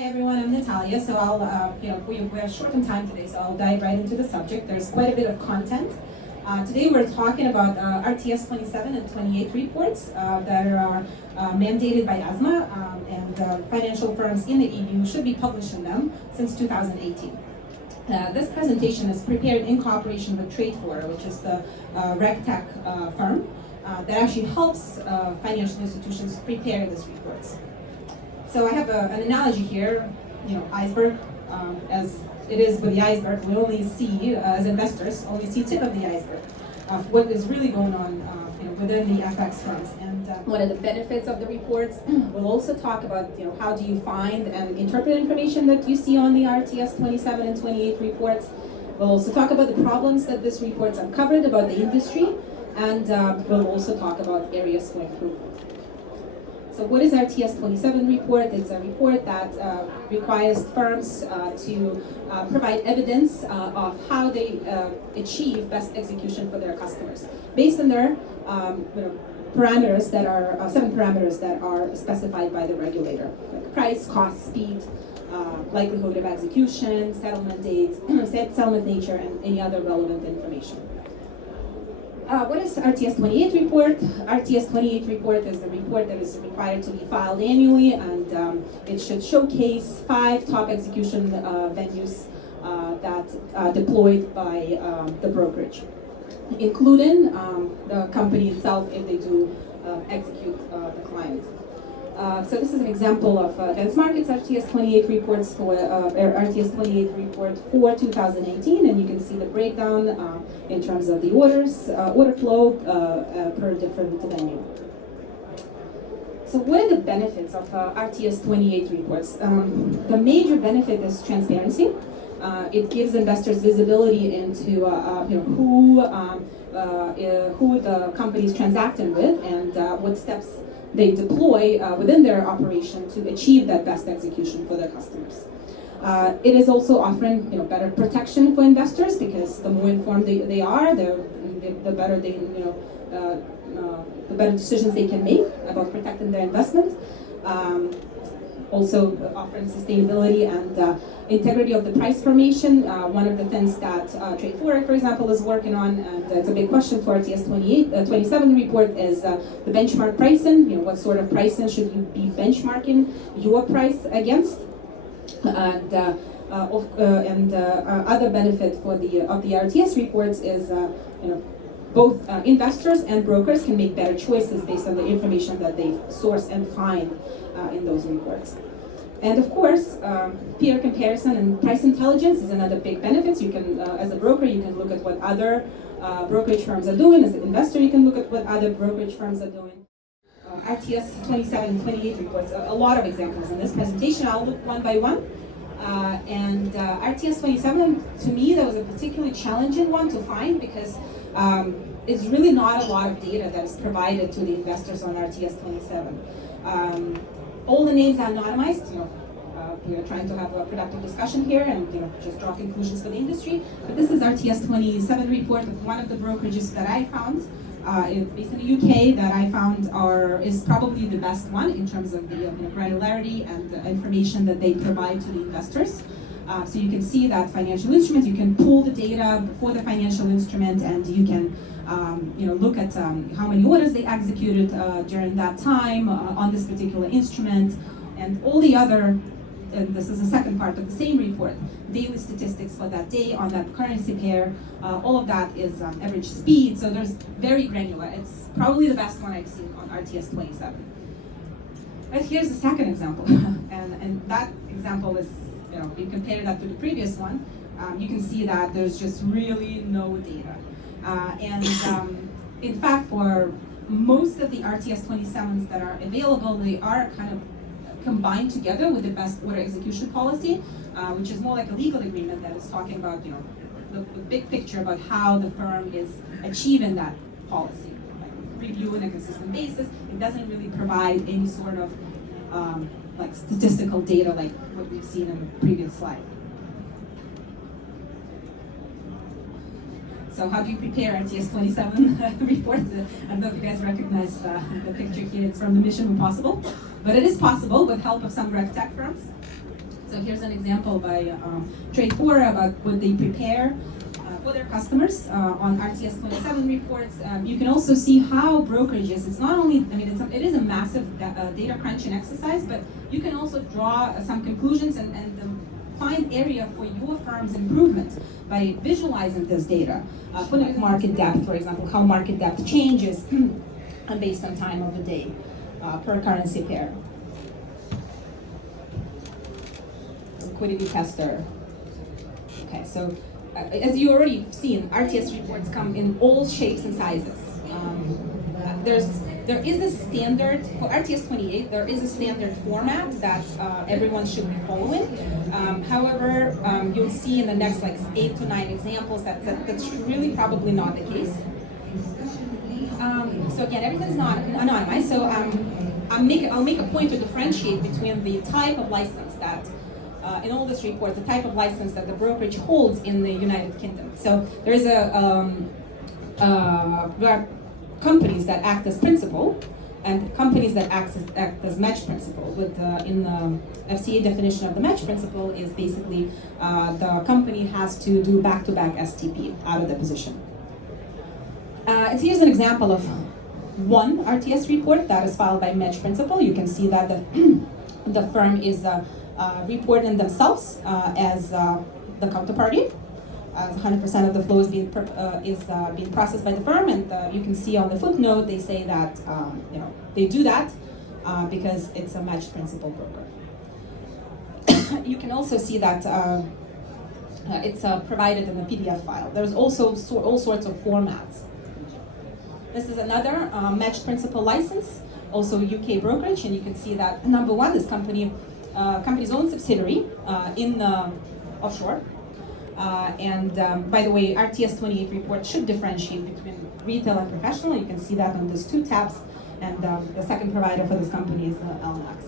Hi everyone, I'm Natalia. So we're short on time today, so I'll dive right into the subject. There's quite a bit of content. Today we're talking about RTS27 and 28 reports that are mandated by ESMA, and financial firms in the EU should be publishing them since 2018. This presentation is prepared in cooperation with Trade4, which is the RegTech firm that actually helps financial institutions prepare these reports. So I have an analogy here, iceberg, as it is with the iceberg, we only see, as investors, only see tip of the iceberg of what is really going on within the FX firms. And one of the benefits of the reports, we'll also talk about how do you find and interpret information that you see on the RTS 27 and 28 reports. We'll also talk about the problems that these reports uncovered about the industry, and we'll also talk about areas for improvement. So what is RTS 27 report? It's a report that requires firms to provide evidence of how they achieve best execution for their customers based on their parameters that are 7 parameters that are specified by the regulator, like price, cost, speed, likelihood of execution, settlement date, settlement nature, and any other relevant information. What is RTS 28 report? RTS 28 report is the report that is required to be filed annually, and it should showcase 5 top execution venues that deployed by the brokerage, including the company itself if they do execute the client. So this is an example of Dense Markets RTS 28 reports for RTS 28 report for 2018, and you can see the breakdown in terms of the orders, order flow per different venue. So what are the benefits of RTS 28 reports? The major benefit is transparency. It gives investors visibility into who the company is transacting with and what steps they deploy within their operation to achieve that best execution for their customers. It is also offering better protection for investors, because the more informed they are, the better the better decisions they can make about protecting their investment. Also offering sustainability and integrity of the price formation. One of the things that Trade4, for example, is working on, and it's a big question for RTS 27 report, is the benchmark pricing. What sort of pricing should you be benchmarking your price against? And other benefit for the RTS reports is both investors and brokers can make better choices based on the information that they source and find in those reports. And of course, peer comparison and price intelligence is another big benefit. You can, as a broker, you can look at what other brokerage firms are doing. As an investor, you can look at what other brokerage firms are doing. RTS 27 and 28 reports, a lot of examples in this presentation. I'll look one by one. And RTS 27, to me, that was a particularly challenging one to find, because it's really not a lot of data that is provided to the investors on RTS 27. All the names are anonymized. We are trying to have a productive discussion here and just draw conclusions for the industry. But this is RTS 27 report of one of the brokerages that I found, based in the UK, that I found is probably the best one in terms of the granularity and the information that they provide to the investors. So you can see that financial instrument, you can pull the data for the financial instrument, and you can look at how many orders they executed during that time on this particular instrument, and all the other, and this is the second part of the same report, daily statistics for that day on that currency pair. All of that is average speed, so there's very granular. It's probably the best one I've seen on RTS 27. But here's the second example, and that example is, if you compare that to the previous one, you can see that there's just really no data. In fact, for most of the RTS 27s that are available, they are kind of combined together with the best order execution policy, which is more like a legal agreement that is talking about, the big picture about how the firm is achieving that policy, like review on a consistent basis. It doesn't really provide any sort of like statistical data like what we've seen in the previous slide. So how do you prepare RTS 27 reports? I don't know if you guys recognize the picture here. It's from the Mission Impossible. But it is possible with help of some RegTech firms. So here's an example by Trade4 about what they prepare for their customers on RTS27 reports. You can also see how brokerages, it's not only, I mean, it is a massive data crunching exercise, but you can also draw some conclusions and find area for your firm's improvement by visualizing this data. Putting market depth, for example, how market depth changes based on time of the day per currency pair. Liquidity tester. Okay, so as you already seen, RTS reports come in all shapes and sizes. There is a standard for RTS28. There is a standard format that everyone should be following. However, you'll see in the next like 8 to 9 examples that's really probably not the case. So again, everything's not anonymized. So I'll make a point to differentiate between the type of license that in all these reports, the type of license that the brokerage holds in the United Kingdom. So there is there are companies that act as principal and companies that act as match principal. With in the FCA definition of the match principal is basically the company has to do back-to-back STP out of the position. And here's an example of one RTS report that is filed by match principal. You can see that the firm is reporting themselves as the counterparty. 100% of the flow is being processed by the firm, and you can see on the footnote they say that they do that because it's a matched principal broker. You can also see that it's provided in a PDF file. There's also all sorts of formats. This is another matched principal license, also UK brokerage, and you can see that number one, this company's own subsidiary in offshore. By the way, RTS28 report should differentiate between retail and professional. You can see that on these 2 tabs, and the second provider for this company is LNX.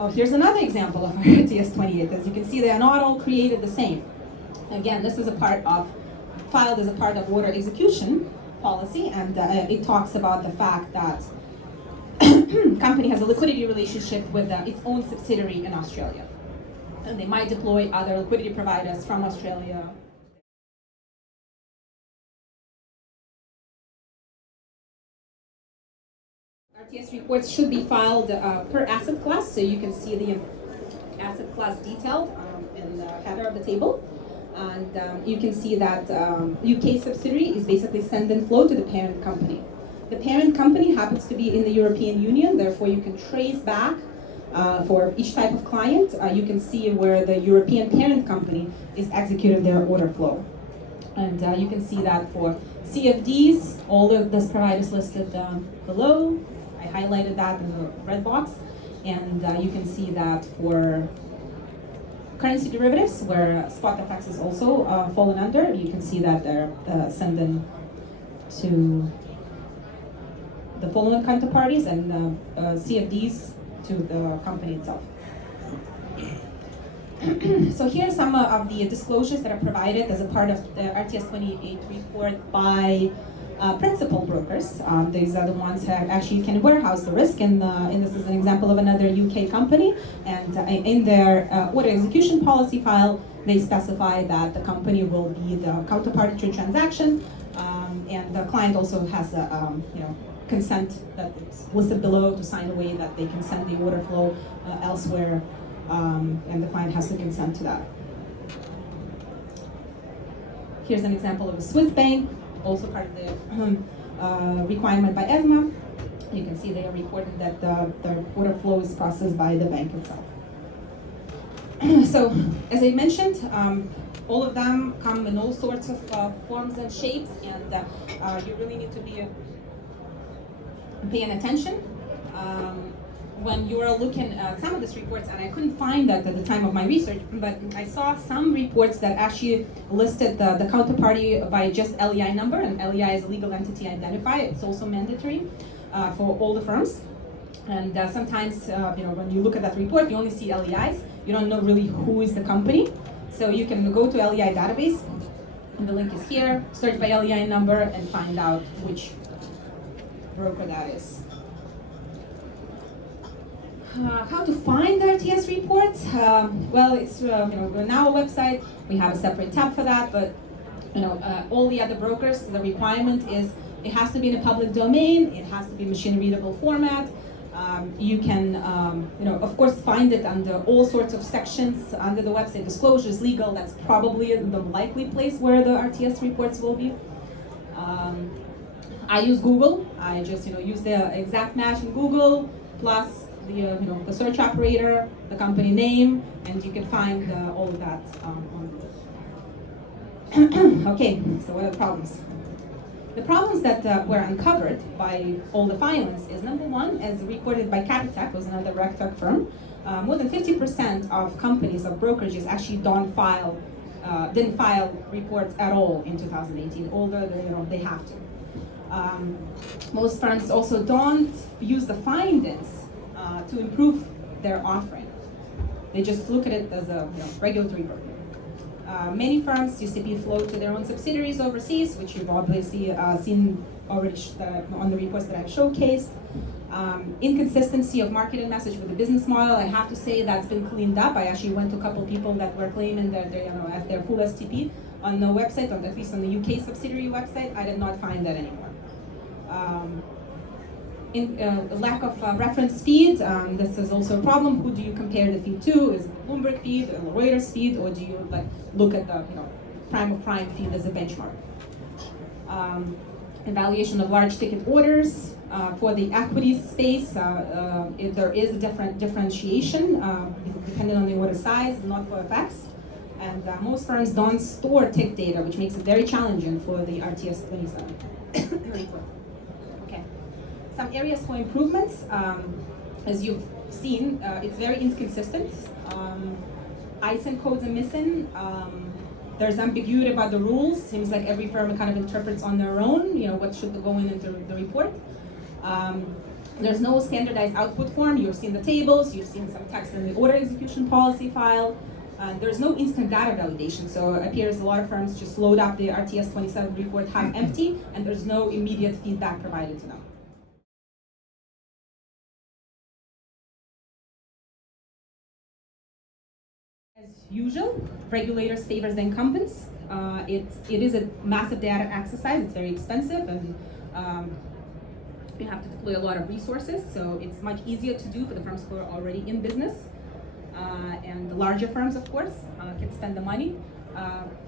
Oh, here's another example of RTS28. As you can see, they are not all created the same. Again, this is filed as a part of order execution policy, and it talks about the fact that company has a liquidity relationship with its own subsidiary in Australia. And they might deploy other liquidity providers from Australia. RTS reports should be filed per asset class, so you can see the asset class detailed in the header of the table. And you can see that UK subsidiary is basically send-in flow to the parent company. The parent company happens to be in the European Union, therefore you can trace back for each type of client. You can see where the European parent company is executing their order flow. And you can see that for CFDs, all of those providers listed below. I highlighted that in the red box. And you can see that for currency derivatives, where spot FX is also fallen under, you can see that they're sending to the following counterparties, and CFDs to the company itself. So here are some of the disclosures that are provided as a part of the RTS28 report by principal brokers. These are the ones that actually can warehouse the risk, and this is an example of another UK company. And in their order execution policy file, they specify that the company will be the counterparty to a transaction, and the client also has a consent that is listed below to sign away that they can send the order flow elsewhere, and the client has to consent to that. Here's an example of a Swiss bank, also part of the requirement by ESMA. You can see they are reporting that the order flow is processed by the bank itself. So, as I mentioned, all of them come in all sorts of forms and shapes, and you really need to be paying attention when you are looking at some of these reports, and I couldn't find that at the time of my research, but I saw some reports that actually listed the counterparty by just LEI number, and LEI is a legal entity identifier. It's also mandatory for all the firms. And sometimes, when you look at that report, you only see LEIs. You don't know really who is the company. So you can go to LEI database, and the link is here, search by LEI number, and find out which broker that is. How to find the RTS reports? Well, it's we're now a website. We have a separate tab for that, but all the other brokers, the requirement is it has to be in a public domain. It has to be machine readable format. You can, of course, find it under all sorts of sections under the website. Disclosures, legal. That's probably the likely place where the RTS reports will be. I use Google. I just use the exact match in Google plus the search operator, the company name, and you can find all of that on Google. Okay, so what are the problems? The problems that were uncovered by all the filings is, number one, as reported by Capitec, was another RegTech firm, more than 50% of companies, of brokerages, actually didn't file reports at all in 2018, although they have to. Most firms also don't use the findings to improve their offering. They just look at it as a regulatory burden. Many firms UCP flow to their own subsidiaries overseas, which you've obviously seen already on the reports that I've showcased. Inconsistency of market and message with the business model, I have to say that's been cleaned up. I actually went to a couple of people that were claiming that they at their full STP on the website, at least on the UK subsidiary website. I did not find that anymore. Lack of reference feed, this is also a problem. Who do you compare the feed to? Is it Bloomberg feed, or Reuters feed, or do you look at the prime of prime feed as a benchmark? Evaluation of large ticket orders. For the equities space, there is a differentiation depending on the order size, not for FX. And most firms don't store tick data, which makes it very challenging for the RTS27 report. Okay. Some areas for improvements, as you've seen, it's very inconsistent. ISIN codes are missing. There's ambiguity about the rules. Seems like every firm kind of interprets on their own, what should go into the report. There's no standardized output form. You've seen the tables, you've seen some text in the order execution policy file. There's no instant data validation, so it appears a lot of firms just load up the RTS27 report half empty, and there's no immediate feedback provided to them. As usual, regulators favors the incumbents. It is a massive data exercise. It's very expensive, and you have to deploy a lot of resources, so it's much easier to do for the firms who are already in business. And the larger firms, of course, can spend the money.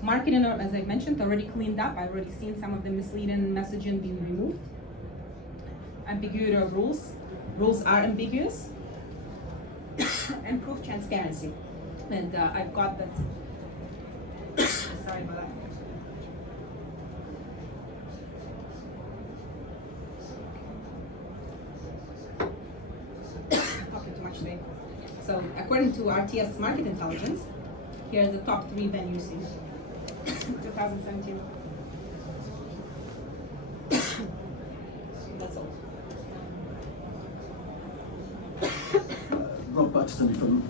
Marketing, as I mentioned, already cleaned up. I've already seen some of the misleading messaging being removed. Ambiguity of rules. Rules are ambiguous. Improve transparency. And I've got that. Sorry about that. Talking too much today. So according to RTS Market Intelligence, here are the top 3 venues in 2017. That's all. Rob Buxton from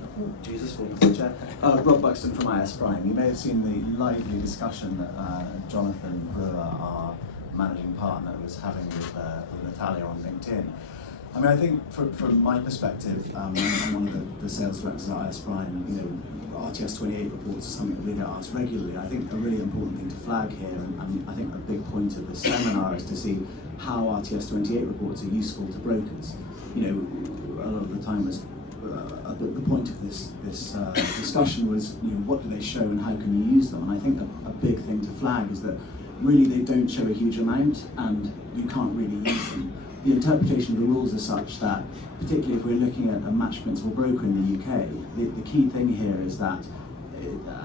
Rob Buxton from IS Prime. You may have seen the lively discussion that Jonathan Brewer, our managing partner, was having with Natalia on LinkedIn. I mean, I think from my perspective, I'm one of the sales directors at IS Prime, RTS28 reports are something that we get asked regularly. I think a really important thing to flag here, and I think a big point of this seminar, is to see how RTS28 reports are useful to brokers. A lot of the time was the point of this discussion was, what do they show and how can you use them? And I think a big thing to flag is that really they don't show a huge amount, and you can't really use them. The interpretation of the rules is such that, particularly if we're looking at a match principal broker in the UK, the key thing here is that,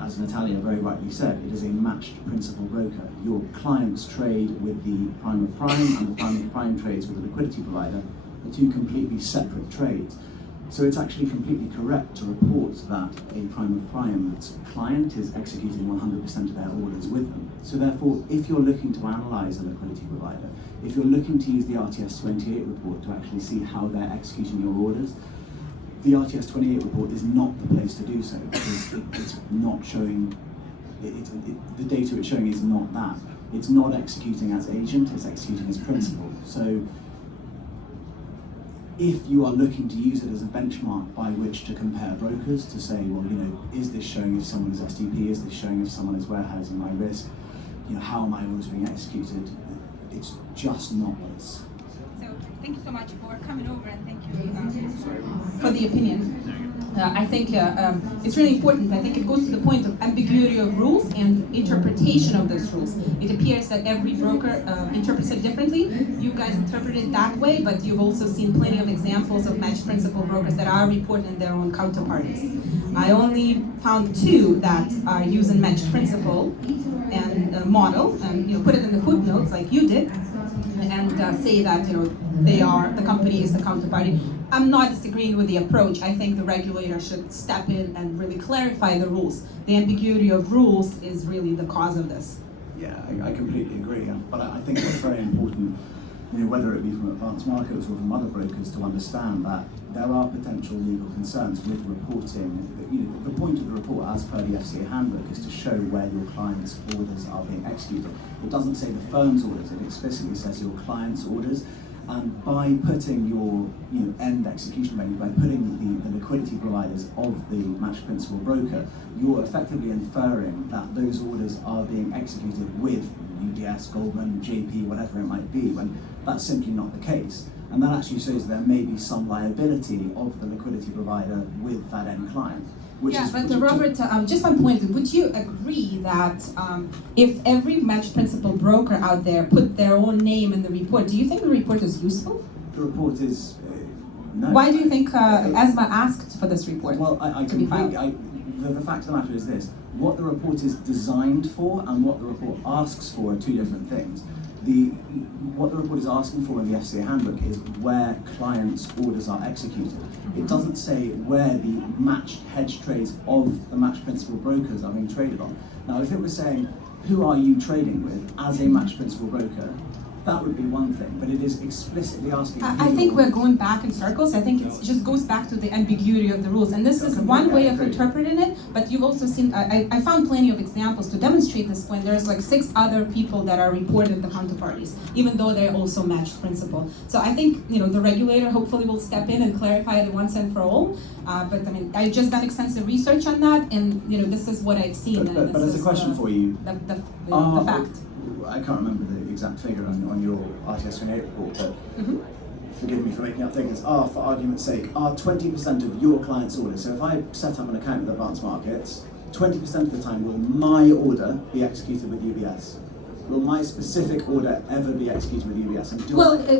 as Natalia very rightly said, it is a matched principal broker. Your clients trade with the prime of prime, and the prime of prime trades with the liquidity provider, the 2 completely separate trades. So it's actually completely correct to report that a prime of prime's client is executing 100% of their orders with them. So therefore, if you're looking to analyze a liquidity provider, if you're looking to use the RTS28 report to actually see how they're executing your orders, the RTS28 report is not the place to do so, because it's not showing, the data it's showing is not that. It's not executing as agent, it's executing as principal. So if you are looking to use it as a benchmark by which to compare brokers, to say, well, is this showing if someone is STP, is this showing if someone is warehousing my risk, how are my orders being executed, it's just not this. So thank you so much for coming over, and thank you for the opinion. I think it's really important. I think it goes to the point of ambiguity of rules and interpretation of those rules. It appears that every broker interprets it differently. You guys interpret it that way, but you've also seen plenty of examples of match principal brokers that are reporting their own counterparties. I only found 2 that are using match principal and model, and put it in the footnotes like you did, and say that the company is the counterparty. I'm not disagreeing with the approach. I think the regulator should step in and really clarify the rules. The ambiguity of rules is really the cause of this. Yeah, I completely agree. But I think it's very important, whether it be from advanced markets or from other brokers, to understand that there are potential legal concerns with reporting. The point of the report, as per the FCA handbook, is to show where your client's orders are being executed. It doesn't say the firm's orders, it explicitly says your client's orders. And by putting your end execution venue, by putting the liquidity providers of the match principal broker, you're effectively inferring that those orders are being executed with UBS, Goldman, JP, whatever it might be, when that's simply not the case. And that actually shows there may be some liability of the liquidity provider with that end client. Robert, just one point. Would you agree that if every match principal broker out there put their own name in the report, do you think the report is useful? The report is no. Why do you think ESMA asked for this report? Well, the fact of the matter is this: what the report is designed for and what the report asks for are 2 different things. What the report is asking for in the FCA handbook is where clients' orders are executed. It doesn't say where the matched hedge trades of the match principal brokers are being traded on. Now, if it was saying, who are you trading with as a match principal broker, that would be one thing, but it is explicitly asking. I think we're going back in circles. I think it just goes back to the ambiguity of the rules, and this is one way of interpreting it. But you've also seen. I found plenty of examples to demonstrate this point. There's like 6 other people that are reported the counterparties, even though they're also matched principal. So I think the regulator hopefully will step in and clarify it once and for all. But I just done extensive research on that, and this is what I've seen. But as a question for you, the fact. I can't remember the exact figure on your RTS28 report, but forgive me for making up figures. For argument's sake, are 20% of your client's orders, so if I set up an account with advanced markets, 20% of the time will my order be executed with UBS? Will my specific order ever be executed with UBS? And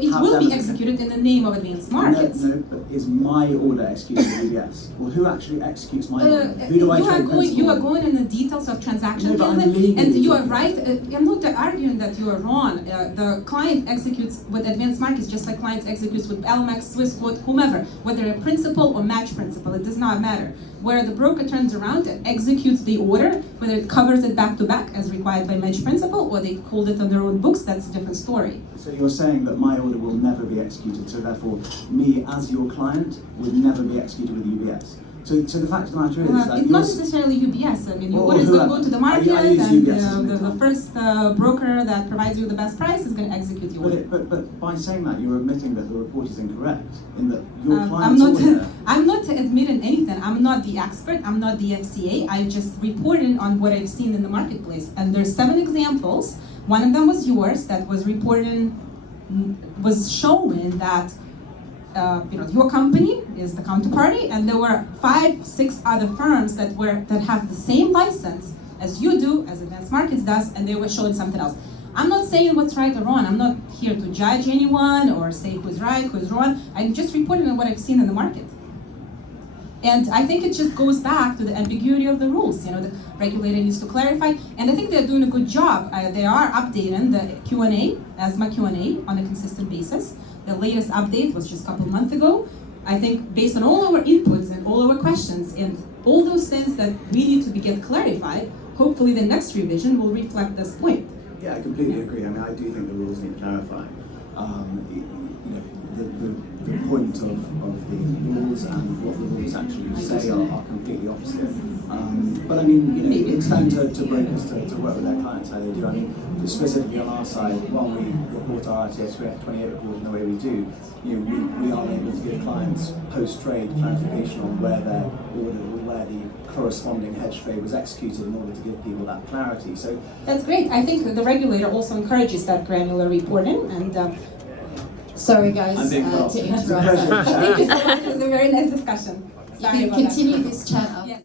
it will be executed in the name of advanced markets. No, but is my order executed with UBS? Well, who actually executes my order? Who do I trade principal? You are going in the details of transactions, and you are right. I'm not arguing that you are wrong. The client executes with advanced markets just like clients executes with LMAX, Swissquote, whomever, whether a principal or match principal, it does not matter. Where the broker turns around and executes the order, whether it covers it back to back as required by match principal, or they hold it on their own books, that's a different story. So you're saying that my order will never be executed, so therefore me as your client would never be executed with UBS. So the fact of the matter is that it's not necessarily UBS. Your order is going to go to the market, and the first broker that provides you the best price is going to execute your order. But by saying that, you're admitting that the report is incorrect, in that your client's order... I'm not admitting anything. I'm not the expert. I'm not the FCA. I just reported on what I've seen in the marketplace. And there's 7 examples. One of them was yours that was showing that your company is the counterparty, and there were 5, 6 other firms that have the same license as you do, as Advanced Markets does, and they were showing something else. I'm not saying what's right or wrong. I'm not here to judge anyone or say who's right, who's wrong. I'm just reporting on what I've seen in the market. And I think it just goes back to the ambiguity of the rules. The regulator needs to clarify, and I think they're doing a good job. They are updating the Q&A, ESMA Q&A, on a consistent basis. The latest update was just a couple of months ago. I think based on all our inputs and all our questions and all those things that we need to get clarified, hopefully the next revision will reflect this point. Yeah, I completely agree. I do think the rules need clarifying. The the point of the rules and what the rules actually say are completely opposite. But I mean, you know, it's down to brokers to work with their clients how they do. I mean, specifically on our side, when we report our RTS28 report in the way we do, you know, we are able to give clients post-trade clarification on where their order or where the corresponding hedge trade was executed in order to give people that clarity. So that's great. I think the regulator also encourages that granular reporting, and sorry guys to interrupt. It's a pleasure. thank you so much. It was a very nice discussion. You can continue this chat up. Yes.